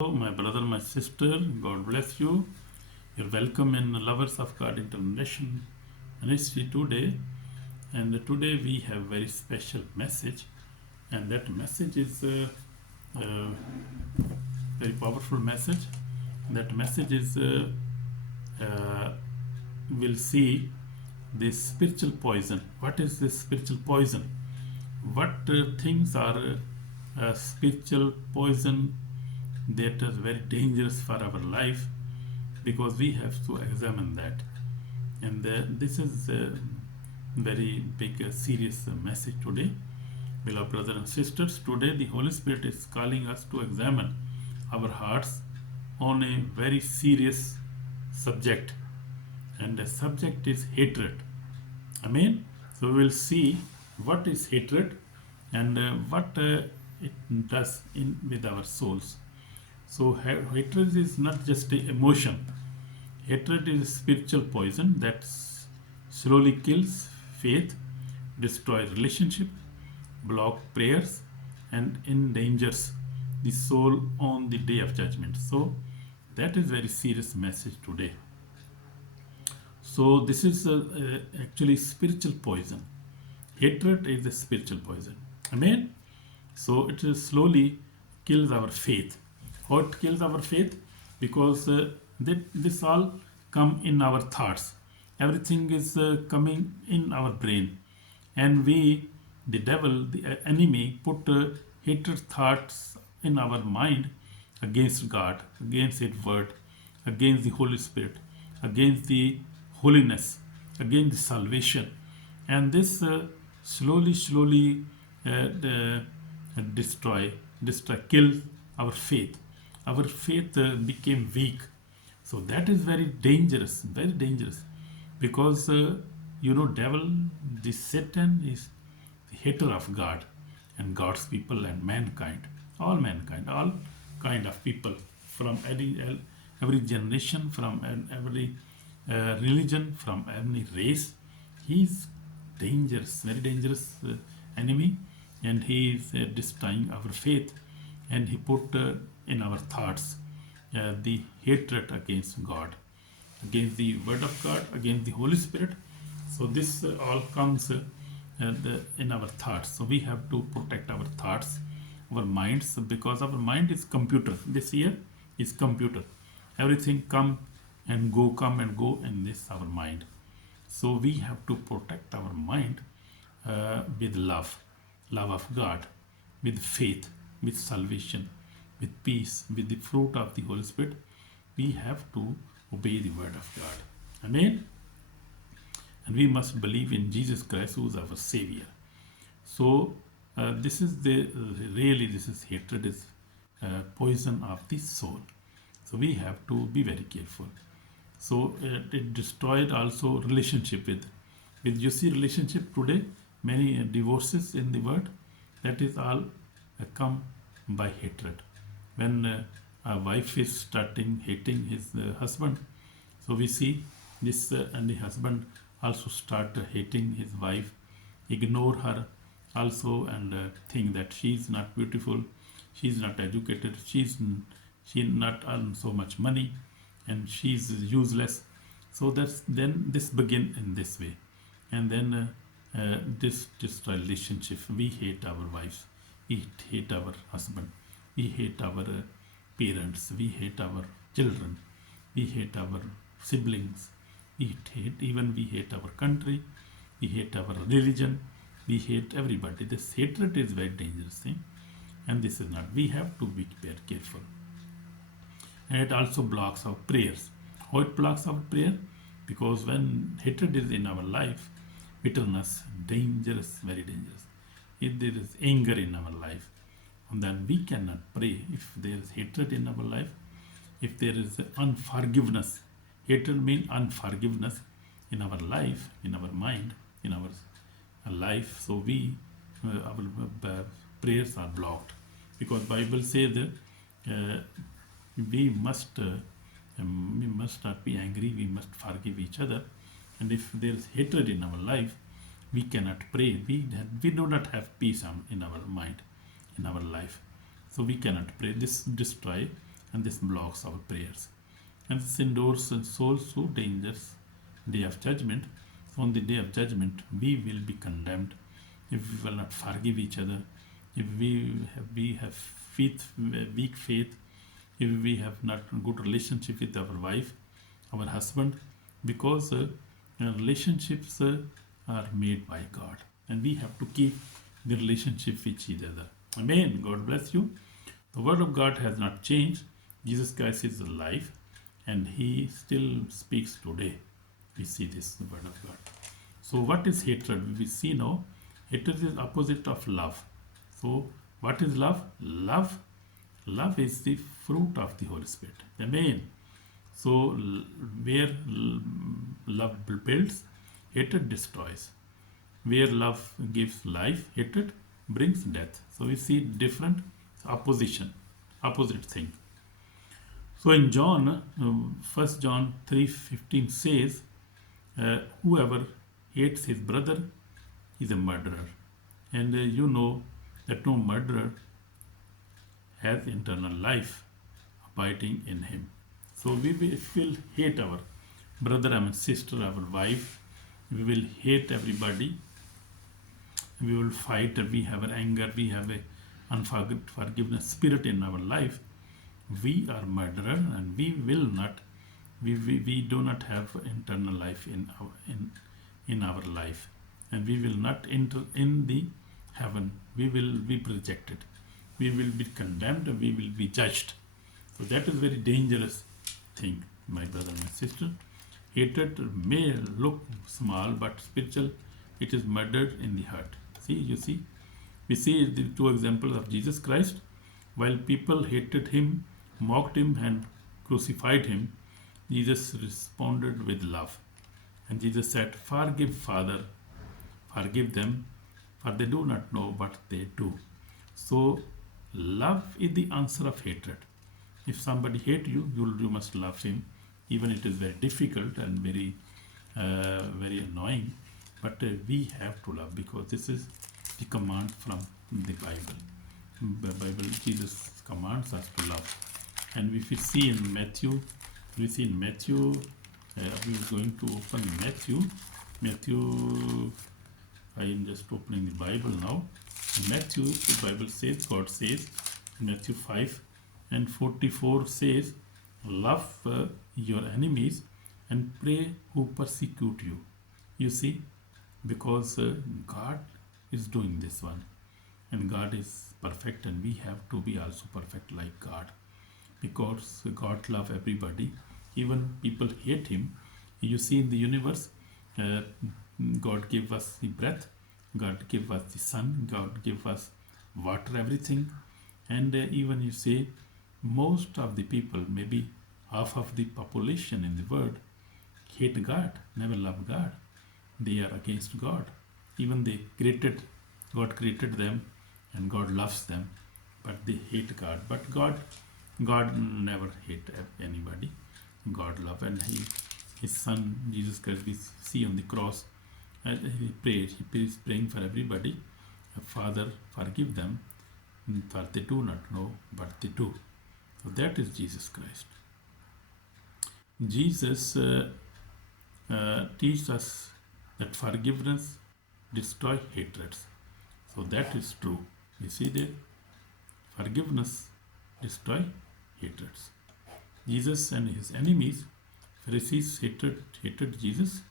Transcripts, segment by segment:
My brother, my sister, God bless you. You're welcome in Lovers of God International Ministry today. And today we have very special message, and that message is a very powerful message. That message is we'll see this spiritual poison. What is this spiritual poison? What things are spiritual poison that is very dangerous for our life, because we have to examine that. And this is a very big serious message today. Beloved brothers and sisters, today the Holy Spirit is calling us to examine our hearts on a very serious subject, and the subject is hatred. Amen. So we will see what is hatred and what it does with our souls. So hatred is not just an emotion. Hatred is spiritual poison that slowly kills faith, destroys relationship, block prayers, and endangers the soul on the day of judgment. So that is very serious message today. So this is actually spiritual poison. Hatred is a spiritual poison. Amen. So it slowly kills our faith. How it kills our faith? Because this all come in our thoughts. Everything is coming in our brain, and the devil, the enemy, put hatred thoughts in our mind against God, against His word, against the Holy Spirit, against the holiness, against the salvation, and this slowly destroy, kill our faith. Our faith became weak. So that is very dangerous, because devil, the Satan is the hater of God and God's people and mankind, all kind of people, from every generation, from every religion, from any race. He is dangerous, very dangerous enemy, and he is destroying our faith, and he put in our thoughts the hatred against God, against the word of God, against the Holy Spirit. So this all comes in our thoughts. So we have to protect our thoughts, our minds, because our mind is computer. This year is computer. Everything come and go in this our mind. So we have to protect our mind with love of God, with faith, with salvation, with peace, with the fruit of the Holy Spirit. We have to obey the word of God. Amen. And we must believe in Jesus Christ, who is our Savior. So this is hatred is poison of the soul. So we have to be very careful. So it destroyed also relationship with you see relationship today, many divorces in the world. That is all come by hatred. When a wife is starting hating his husband, so we see this, and the husband also start hating his wife, ignore her also, and think that she is not beautiful, she is not educated, she not earn so much money, and she is useless. So then this begin in this way, and then this relationship. We hate our wives, we hate our husband, we hate our parents, we hate our children, we hate our siblings, we hate our country, we hate our religion, we hate everybody. This hatred is very dangerous thing, and this is not. We have to be very careful. And it also blocks our prayers. How it blocks our prayer? Because when hatred is in our life, bitterness, dangerous, very dangerous. If there is anger in our life, and then we cannot pray. If there is hatred in our life, if there is unforgiveness, hatred means unforgiveness in our life, in our mind, in our life. So our prayers are blocked, because Bible says that we must not be angry. We must forgive each other. And if there is hatred in our life, we cannot pray. We do not have peace in our mind, in our life. So we cannot pray. This destroy and this blocks our prayers. And this endures and souls so dangerous day of judgment. On the day of judgment, we will be condemned if we will not forgive each other, if we have weak faith, if we have not good relationship with our wife, our husband, because relationships are made by God, and we have to keep the relationship with each other. Amen. God bless you. The word of God has not changed. Jesus Christ is alive, and He still speaks today. We see this, the word of God. So what is hatred? We see now, hatred is opposite of love. So what is love? Love is the fruit of the Holy Spirit. Amen. So where love builds, hatred destroys. Where love gives life, hatred brings death. So we see different opposite thing. So in John, 1 John 3:15 says, whoever hates his brother is a murderer. And you know that no murderer has eternal life abiding in him. So we will hate our brother and sister, our wife. We will hate everybody. We will fight. We have an anger. We have a unforgiveness spirit in our life. We are murderer, and we will not. We do not have eternal life in our life, and we will not enter in the heaven. We will be rejected. We will be condemned. We will be judged. So that is very dangerous thing, my brother and my sister. Hatred may look small, but spiritual. It is murdered in the heart. You see, we see the two examples of Jesus Christ. While people hated him, mocked him, and crucified him, Jesus responded with love. And Jesus said, "Forgive, Father, forgive them, for they do not know what they do." So, love is the answer of hatred. If somebody hates you, you must love him, even it is very difficult and very annoying. But we have to love, because this is the command from the Bible. The Bible, Jesus commands us to love. And if we see in Matthew, we are going to open Matthew. I am just opening the Bible now. In Matthew, the Bible says, God says, Matthew 5:44 says, love your enemies and pray who persecute you. You see, because God is doing this one, and God is perfect, and we have to be also perfect like God, because God loves everybody. Even people hate him. You see, in the universe, God gave us the breath, God gave us the sun, God gave us water, everything. And even you say, most of the people, maybe half of the population in the world, hate God, never love God. They are against God. Even God created them, and God loves them, but they hate God. But God never hate anybody. God love, and His Son Jesus Christ, we see on the cross, He prayed. He is praying for everybody. Father, forgive them, for they do not know what they do. So that is Jesus Christ. Jesus teaches us that forgiveness destroys hatreds. So that is true. You see there, forgiveness destroys hatreds. Jesus and his enemies, Pharisees, hated Jesus,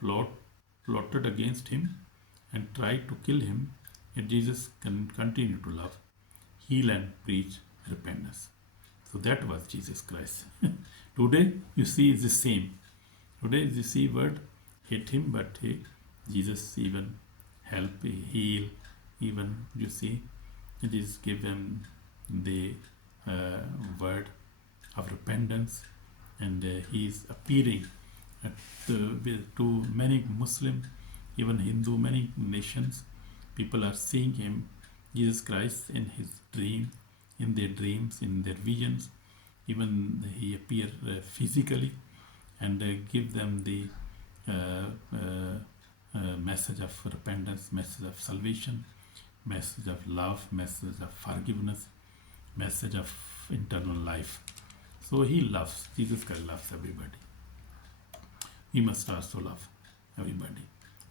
plotted against him, and tried to kill him. Yet Jesus can continue to love, heal, and preach repentance. So that was Jesus Christ. Today, you see, it's the same. Today, you see word, hate him, but Jesus even help, heal, even, you see, Jesus give them the word of repentance, and he is appearing to many Muslim, even Hindu, many nations. People are seeing him, Jesus Christ, in his dream, in their dreams, in their visions. Even he appear physically, and give them the message of repentance, message of salvation, message of love, message of forgiveness, message of eternal life. So he loves, Jesus Christ loves everybody. We must also love everybody.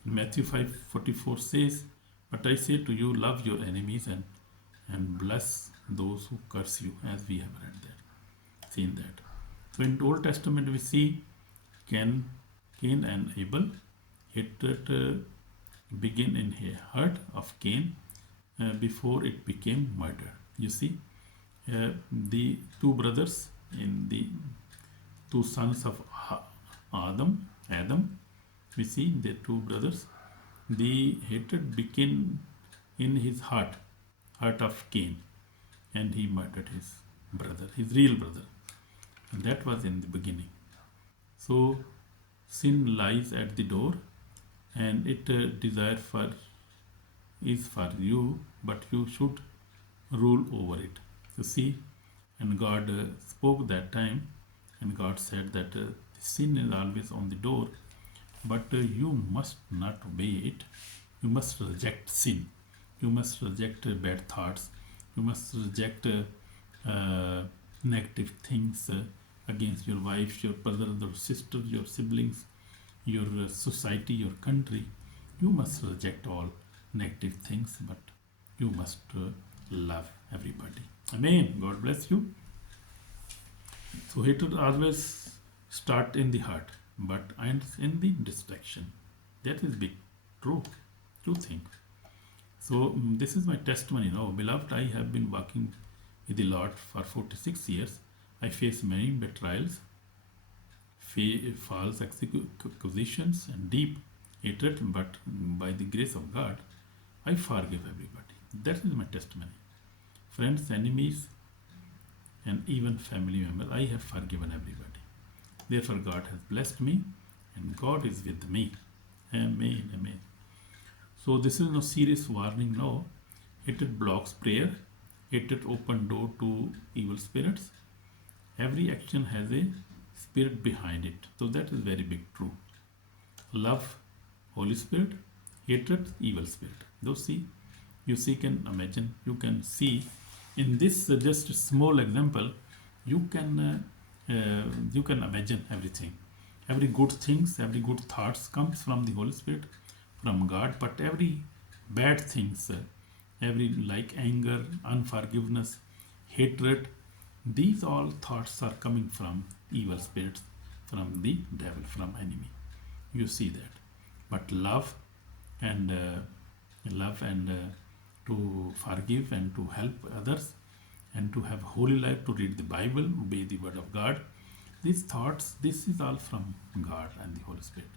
Matthew 5:44 says, "But I say to you, love your enemies and bless those who curse you," as we have read that, seen that. So in the Old Testament we see Cain and Abel. Hatred began in the heart of Cain before it became murder. You see, the two brothers in the two sons of Adam, we see the two brothers, the hatred began in his heart of Cain, and he murdered his brother, his real brother. And that was in the beginning. So sin lies at the door, and it desire is for you, but you should rule over it. You see, and God spoke that time, and God said that sin is always on the door, but you must not obey it. You must reject sin. You must reject bad thoughts. You must reject negative things against your wife, your brother, your sister, your siblings, your society, your country. You must reject all negative things, but you must love everybody. Amen. God bless you. So hatred always start in the heart, but ends in the destruction. That is big, true thing. So this is my testimony now. Beloved, I have been walking with the Lord for 46 years. I face many betrayals, false accusations, and deep hatred, but by the grace of God, I forgive everybody. That is my testimony. Friends, enemies, and even family members, I have forgiven everybody. Therefore, God has blessed me, and God is with me. Amen. Amen. So this is no serious warning now. Hatred blocks prayer. Hatred open door to evil spirits. Every action has a spirit behind it. So that is very big true. Love, Holy Spirit. Hatred, evil spirit. Those you can imagine, you can see in this just small example, you can imagine everything. Every good things, every good thoughts comes from the Holy Spirit, from God. But every bad things, every like anger, unforgiveness, hatred, these all thoughts are coming from evil spirits, from the devil, from enemy. You see that. But love and to forgive and to help others and to have holy life, to read the Bible, obey the word of God, these thoughts, this is all from God and the Holy Spirit.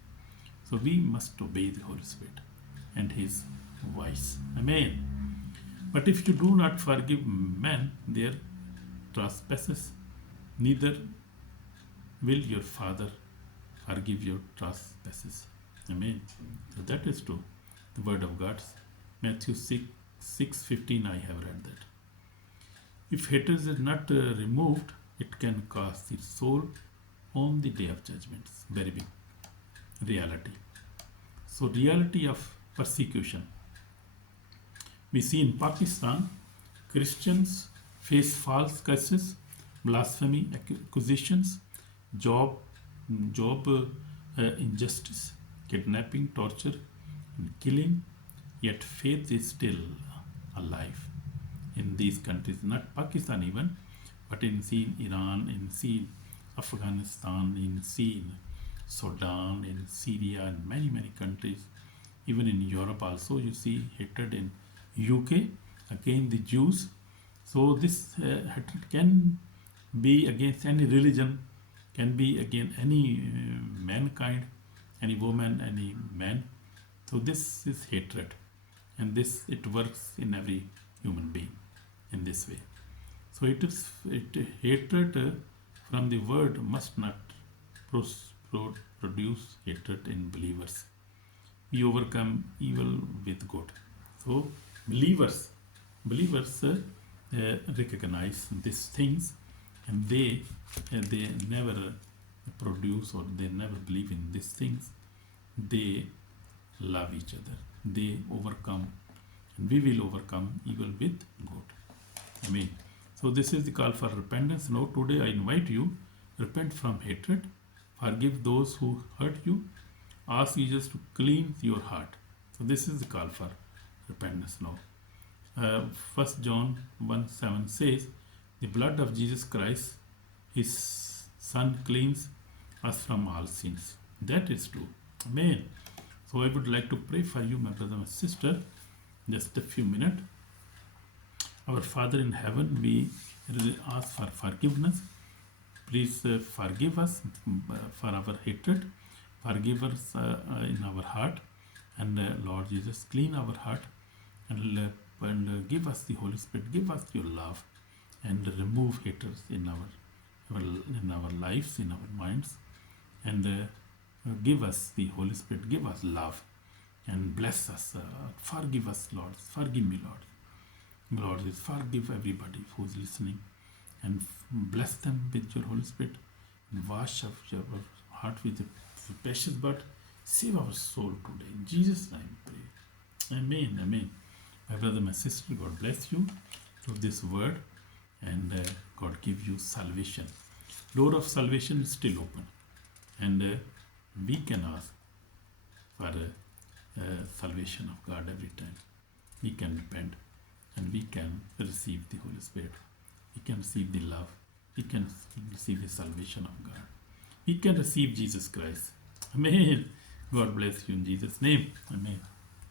So we must obey the Holy Spirit and his voice. Amen. But if you do not forgive men their trespasses, neither will your Father forgive your trespasses. Amen. So that is true. The word of God, Matthew 6:15, I have read that. If hatred is not removed, it can cost its soul on the day of judgment. Very big reality. So reality of persecution. We see in Pakistan, Christians face false curses, blasphemy, accusations, job injustice, kidnapping, torture, and killing. Yet faith is still alive in these countries, not Pakistan even, but in Iran, in Afghanistan, in Sudan, in Syria, and many countries. Even in Europe also you see hatred in UK against the Jews. So this hatred can be against any religion, can be against any mankind, any woman, any man. So this is hatred, and it works in every human being in this way. So hatred from the word must not produce hatred in believers. We overcome evil with good. So believers recognize these things, and they never produce, or they never believe in these things. They love each other. They overcome, and we will overcome evil with good. Amen. So this is the call for repentance. Now today I invite you, repent from hatred, forgive those who hurt you, ask Jesus to clean your heart. So this is the call for repentance now. 1 John 1:7 says, the blood of Jesus Christ, his son, cleans us from all sins. That is true. Amen. So I would like to pray for you, my brother, my sister, just a few minutes. Our Father in heaven, we ask for forgiveness. Please forgive us for our hatred. Forgive us in our heart. And Lord Jesus, clean our heart and give us the Holy Spirit. Give us your love and remove hatred in our lives, in our minds. And give us the Holy Spirit. Give us love and bless us. Forgive us, Lord. Forgive me, Lord. Lord, forgive everybody who is listening and bless them with your Holy Spirit and wash up your heart with the precious blood. Save our soul today. In Jesus' name, pray. Amen. Amen. My brother, my sister, God bless you through this word and God give you salvation. Door of salvation is still open and we can ask for salvation of God every time. We can repent. And we can receive the Holy Spirit. We can receive the love. We can receive the salvation of God. We can receive Jesus Christ. Amen. God bless you in Jesus' name. Amen.